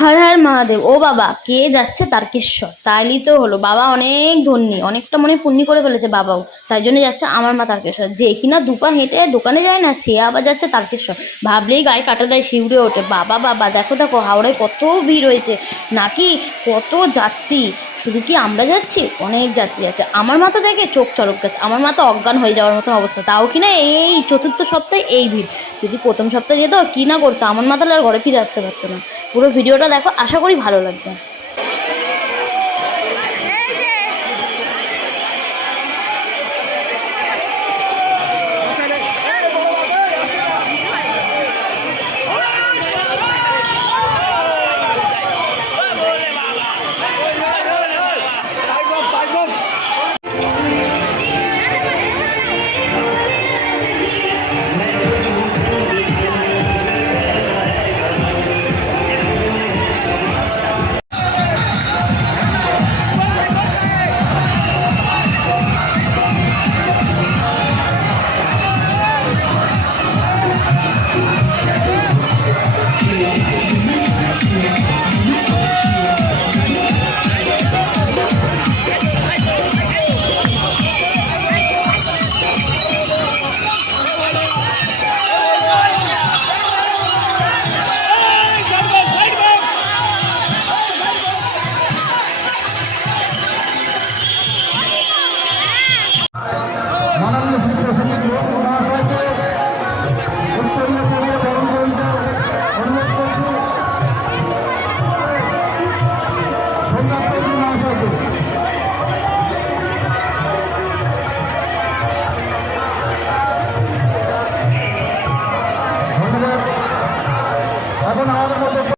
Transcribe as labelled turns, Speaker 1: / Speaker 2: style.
Speaker 1: হর হর মহাদেব। ও বাবা, কে যাচ্ছে? তারকেশ্বর। তাইলেই তো হলো। বাবা অনেক ধন্যী, অনেকটা মনে পুণ্যি করে ফেলেছে বাবাও। তাই জন্য যাচ্ছে আমার মা তারকেশ্বর। যে কিনা দুপা হেঁটে দোকানে যায় না, সে আবার যাচ্ছে তারকেশ্বর। ভাবলেই গায়ে কাটা দেয়, শিউরে ওঠে। বাবা বাবা, দেখো দেখো, হাওড়ায় কত ভিড় হয়েছে। নাকি কত যাত্রী? শুধু কি আমরা যাচ্ছি? অনেক যাত্রী আছে। আমার মা তো দেখে চোখ চরক গেছে। আমার মা তো অজ্ঞান হয়ে যাওয়ার মতন অবস্থা। তাও কিনা এই চতুর্থ সপ্তাহে এই ভিড়। যদি প্রথম সপ্তাহে যেত, কি না করতো? আমার মা তাহলে আর ঘরে ফিরে আসতে পারতো না। পুরো ভিডিওটা দেখো আশা করি ভালো লাগবে।